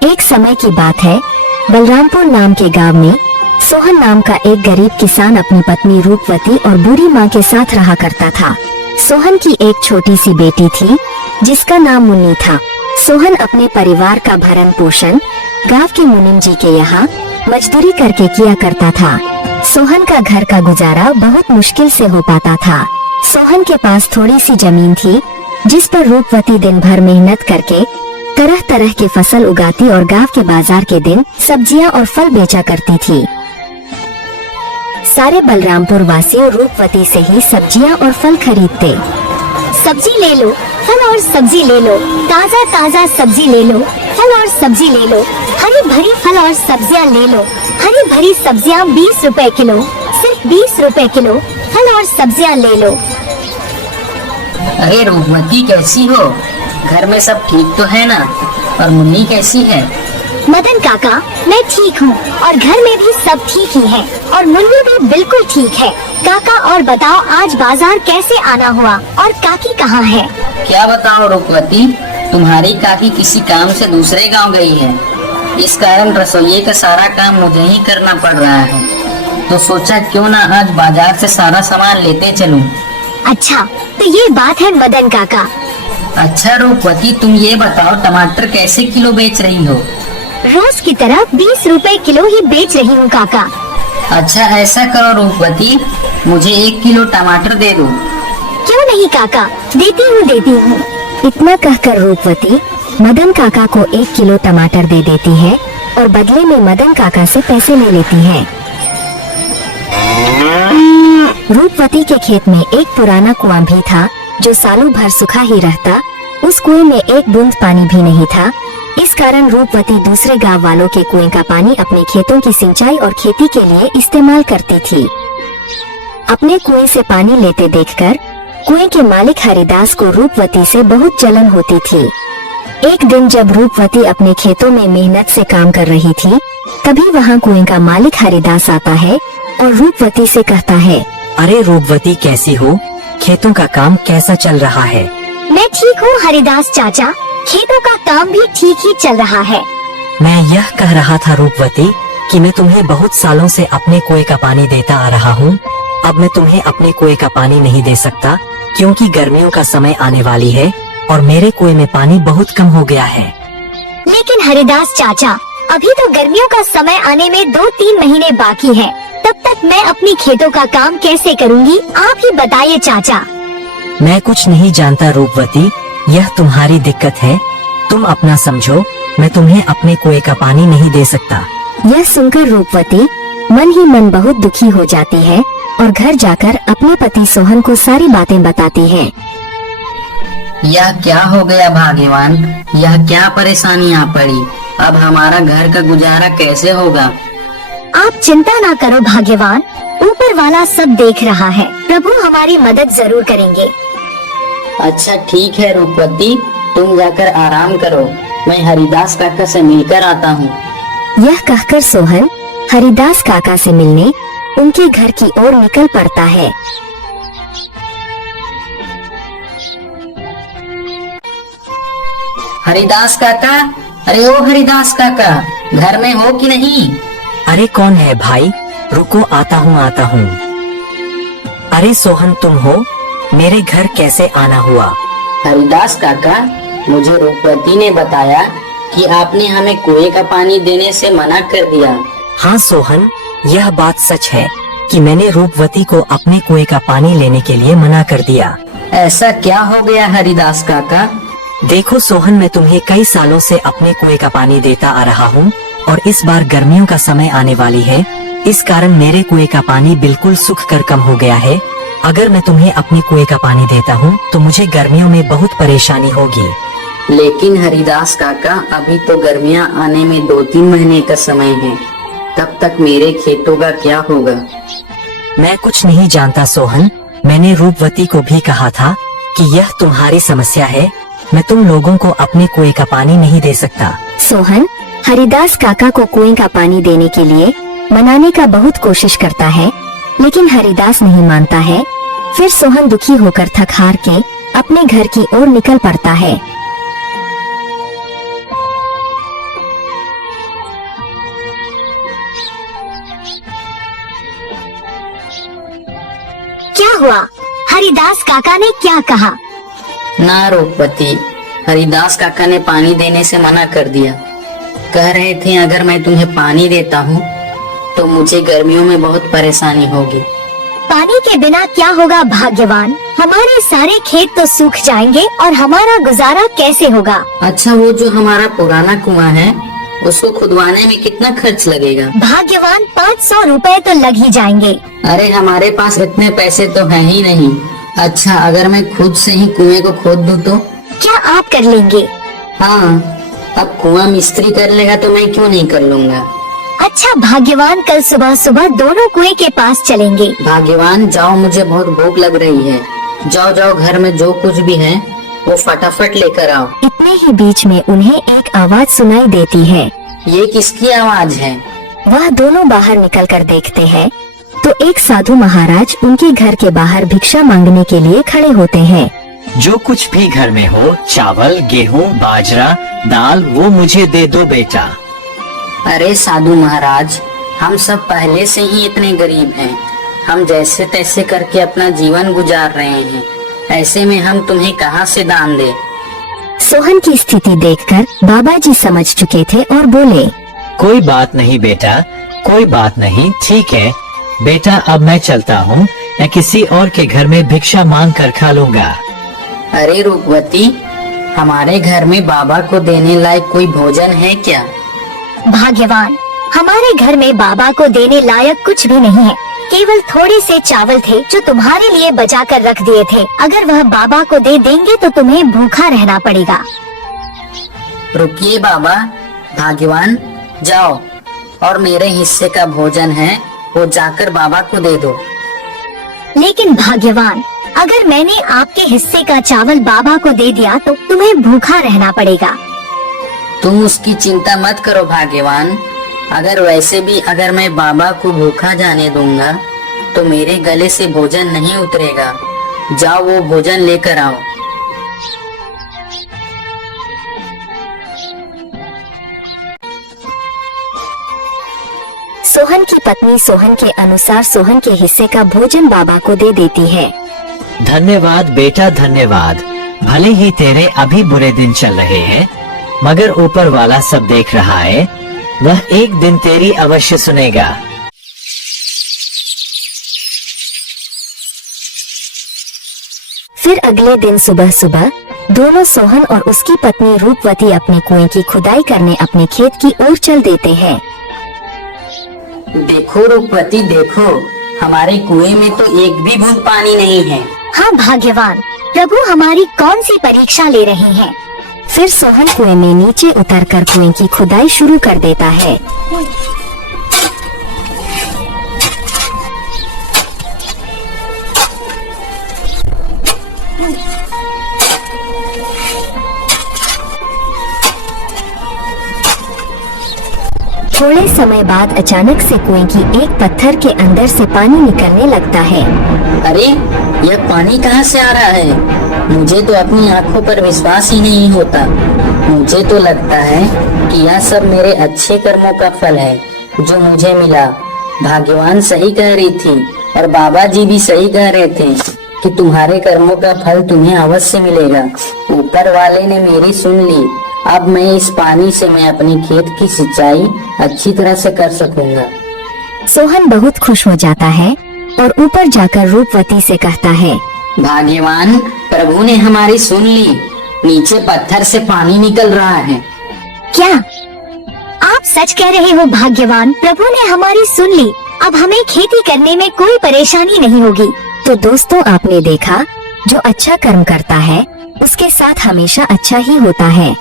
एक समय की बात है, बलरामपुर नाम के गांव में सोहन नाम का एक गरीब किसान अपनी पत्नी रूपवती और बूढ़ी माँ के साथ रहा करता था। सोहन की एक छोटी सी बेटी थी जिसका नाम मुन्नी था। सोहन अपने परिवार का भरण पोषण गांव के मुनीम जी के यहाँ मजदूरी करके किया करता था। सोहन का घर का गुजारा बहुत मुश्किल से हो पाता था। सोहन के पास थोड़ी सी जमीन थी जिस पर रूपवती दिन भर मेहनत करके तरह तरह की फसल उगाती और गांव के बाजार के दिन सब्जियां और फल बेचा करती थी। सारे बलरामपुर वासी रूपवती से ही सब्जियां और फल खरीदते। सब्जी ले लो, फल और सब्जी ले लो, ताज़ा ताज़ा सब्जी ले लो, फल और सब्जी ले लो, हरी भरी फल और सब्जियां ले लो। हरी भरी सब्जियां 20 रुपए किलो, सिर्फ 20 रुपए किलो, फल और सब्जियां ले लो। अरे रूपवती कैसी हो? घर में सब ठीक तो है ना? और मुन्नी कैसी है? मदन काका, मैं ठीक हूँ और घर में भी सब ठीक ही है और मुन्नी भी बिल्कुल ठीक है। काका और बताओ, आज बाजार कैसे आना हुआ और काकी कहाँ है? क्या बताओ रूपवती, तुम्हारी काकी किसी काम से दूसरे गांव गई है। इस कारण रसोई का सारा काम मुझे ही करना पड़ रहा है, तो सोचा क्यों ना आज बाजार से सारा सामान लेते चलूं। अच्छा, तो ये बात है मदन काका। अच्छा रूपवती, तुम ये बताओ टमाटर कैसे किलो बेच रही हो? रोज की तरह 20 रुपए किलो ही बेच रही हूँ काका। अच्छा ऐसा करो रूपवती, मुझे 1 किलो टमाटर दे दो। क्यों नहीं काका, देती हूँ। इतना कहकर रूपवती मदन काका को 1 किलो टमाटर दे देती है और बदले में मदन काका से पैसे ले लेती है। रूपवती के खेत में एक पुराना कुआं भी था जो सालों भर सूखा ही रहता। उस कुएं में एक बूंद पानी भी नहीं था। इस कारण रूपवती दूसरे गांव वालों के कुएं का पानी अपने खेतों की सिंचाई और खेती के लिए इस्तेमाल करती थी। अपने कुएं से पानी लेते देखकर कुएं के मालिक हरिदास को रूपवती से बहुत जलन होती थी। एक दिन जब रूपवती अपने खेतों में मेहनत से काम कर रही थी, तभी वहाँ कुएं का मालिक हरिदास आता है और रूपवती से कहता है, अरे रूपवती कैसी हो? खेतों का काम कैसा चल रहा है? मैं ठीक हूँ हरिदास चाचा, खेतों का काम भी ठीक ही चल रहा है। मैं यह कह रहा था रूपवती कि मैं तुम्हें बहुत सालों से अपने कुएं का पानी देता आ रहा हूँ। अब मैं तुम्हें अपने कुएं का पानी नहीं दे सकता क्योंकि गर्मियों का समय आने वाली है और मेरे कुएं में पानी बहुत कम हो गया है। लेकिन हरिदास चाचा, अभी तो गर्मियों का समय आने में 2-3 महीने बाकी है। तब तक मैं अपनी खेतों का काम कैसे करूँगी, आप ही बताइए चाचा। मैं कुछ नहीं जानता रूपवती, यह तुम्हारी दिक्कत है, तुम अपना समझो। मैं तुम्हें अपने कुएं का पानी नहीं दे सकता। यह सुनकर रूपवती मन ही मन बहुत दुखी हो जाती है और घर जाकर अपने पति सोहन को सारी बातें बताती है। यह क्या हो गया भाग्यवान, यह क्या परेशानी आ पड़ी? अब हमारा घर का गुजारा कैसे होगा? आप चिंता ना करो भाग्यवान, ऊपर वाला सब देख रहा है। प्रभु हमारी मदद जरूर करेंगे। अच्छा ठीक है रूपवती, तुम जाकर आराम करो, मैं हरिदास काका से मिलकर आता हूँ। यह कहकर सोहन हरिदास काका से मिलने उनके घर की ओर निकल पड़ता है। हरिदास काका, अरे ओ हरिदास काका, घर में हो कि नहीं? अरे कौन है भाई? रुको आता हूँ। अरे सोहन तुम हो? मेरे घर कैसे आना हुआ? हरिदास काका, मुझे रूपवती ने बताया कि आपने हमें कुएं का पानी देने से मना कर दिया। हाँ सोहन, यह बात सच है कि मैंने रूपवती को अपने कुएं का पानी लेने के लिए मना कर दिया। ऐसा क्या हो गया हरिदास काका? देखो सोहन, मैं तुम्हें कई सालों से अपने कुएं का पानी देता आ रहा हूँ और इस बार गर्मियों का समय आने वाली है, इस कारण मेरे कुएं का पानी बिल्कुल सूख कर कम हो गया है। अगर मैं तुम्हें अपने कुएं का पानी देता हूँ तो मुझे गर्मियों में बहुत परेशानी होगी। लेकिन हरिदास काका, अभी तो गर्मियाँ आने में 2-3 महीने का समय है, तब तक मेरे खेतों का क्या होगा? मैं कुछ नहीं जानता सोहन, मैंने रूपवती को भी कहा था कि यह तुम्हारी समस्या है, मैं तुम लोगों को अपने कुएं का पानी नहीं दे सकता। सोहन हरिदास काका को कुएं का पानी देने के लिए मनाने का बहुत कोशिश करता है, लेकिन हरिदास नहीं मानता है। फिर सोहन दुखी होकर थक हार के अपने घर की ओर निकल पड़ता है। हुआ? हरिदास काका ने क्या कहा? ना रूपवती, हरिदास काका ने पानी देने से मना कर दिया। कह रहे थे अगर मैं तुम्हें पानी देता हूँ तो मुझे गर्मियों में बहुत परेशानी होगी। पानी के बिना क्या होगा भाग्यवान? हमारे सारे खेत तो सूख जाएंगे और हमारा गुजारा कैसे होगा? अच्छा, वो जो हमारा पुराना कुआं है उसको खुदवाने में कितना खर्च लगेगा? भाग्यवान 500 रुपए तो लग ही जाएंगे। अरे हमारे पास इतने पैसे तो है ही नहीं। अच्छा, अगर मैं खुद से ही कुएं को खोद दूं तो? क्या आप कर लेंगे? हाँ, अब कुआं मिस्त्री कर लेगा तो मैं क्यों नहीं कर लूँगा। अच्छा भाग्यवान, कल सुबह सुबह दोनों कुएं के पास चलेंगे। भाग्यवान जाओ, मुझे बहुत भूख लग रही है। जाओ जाओ, घर में जो कुछ भी है वो फटाफट लेकर आओ। इतने ही बीच में उन्हें एक आवाज सुनाई देती है। ये किसकी आवाज है? वह दोनों बाहर निकलकर देखते हैं तो एक साधु महाराज उनके घर के बाहर भिक्षा मांगने के लिए खड़े होते हैं। जो कुछ भी घर में हो, चावल, गेहूं, बाजरा, दाल, वो मुझे दे दो बेटा। अरे साधु महाराज, हम सब पहले से ही इतने गरीब हैं। हम जैसे तैसे करके अपना जीवन गुजार रहे हैं। ऐसे में हम तुम्हें कहाँ से दान दे? सोहन की स्थिति देखकर बाबा जी समझ चुके थे और बोले, कोई बात नहीं बेटा, कोई बात नहीं, ठीक है बेटा, अब मैं चलता हूँ। मैं किसी और के घर में भिक्षा मांग कर खा लूँगा। अरे रूपवती, हमारे घर में बाबा को देने लायक कोई भोजन है क्या? भाग्यवान, हमारे घर में बाबा को देने लायक कुछ भी नहीं है। केवल थोड़े से चावल थे जो तुम्हारे लिए बचा कर रख दिए थे। अगर वह बाबा को दे देंगे तो तुम्हें भूखा रहना पड़ेगा। रुकिए बाबा, भाग्यवान जाओ और मेरे हिस्से का भोजन है वो जाकर बाबा को दे दो। लेकिन भाग्यवान, अगर मैंने आपके हिस्से का चावल बाबा को दे दिया तो तुम्हें भूखा रहना पड़ेगा। तुम उसकी चिंता मत करो भाग्यवान। अगर वैसे भी अगर मैं बाबा को भूखा जाने दूंगा तो मेरे गले से भोजन नहीं उतरेगा। जाओ वो भोजन लेकर आओ। सोहन की पत्नी सोहन के अनुसार सोहन के हिस्से का भोजन बाबा को दे देती है। धन्यवाद बेटा, धन्यवाद। भले ही तेरे अभी बुरे दिन चल रहे हैं, मगर ऊपर वाला सब देख रहा है। वह एक दिन तेरी अवश्य सुनेगा। फिर अगले दिन सुबह सुबह दोनों सोहन और उसकी पत्नी रूपवती अपने कुएं की खुदाई करने अपने खेत की ओर चल देते हैं। देखो रूपवती, देखो हमारे कुएं में तो एक भी बूंद पानी नहीं है। हाँ भाग्यवान, प्रभु हमारी कौन सी परीक्षा ले रहे हैं? फिर सोहन कुएं में नीचे उतरकर कुएं की खुदाई शुरू कर देता है। थोड़े समय बाद अचानक से कुएं की एक पत्थर के अंदर से पानी निकलने लगता है। अरे यह पानी कहाँ से आ रहा है? मुझे तो अपनी आंखों पर विश्वास ही नहीं होता। मुझे तो लगता है कि यह सब मेरे अच्छे कर्मों का फल है जो मुझे मिला। भाग्यवान सही कह रही थी और बाबा जी भी सही कह रहे थे कि तुम्हारे कर्मों का फल तुम्हें अवश्य मिलेगा। ऊपर वाले ने मेरी सुन ली। अब मैं इस पानी से मैं अपनी खेत की सिंचाई अच्छी तरह से कर सकूंगा। सोहन बहुत खुश हो जाता है और ऊपर जाकर रूपवती से कहता है, भाग्यवान, प्रभु ने हमारी सुन ली। नीचे पत्थर से पानी निकल रहा है। क्या आप सच कह रहे हो भाग्यवान? प्रभु ने हमारी सुन ली। अब हमें खेती करने में कोई परेशानी नहीं होगी। तो दोस्तों, आपने देखा जो अच्छा कर्म करता है उसके साथ हमेशा अच्छा ही होता है।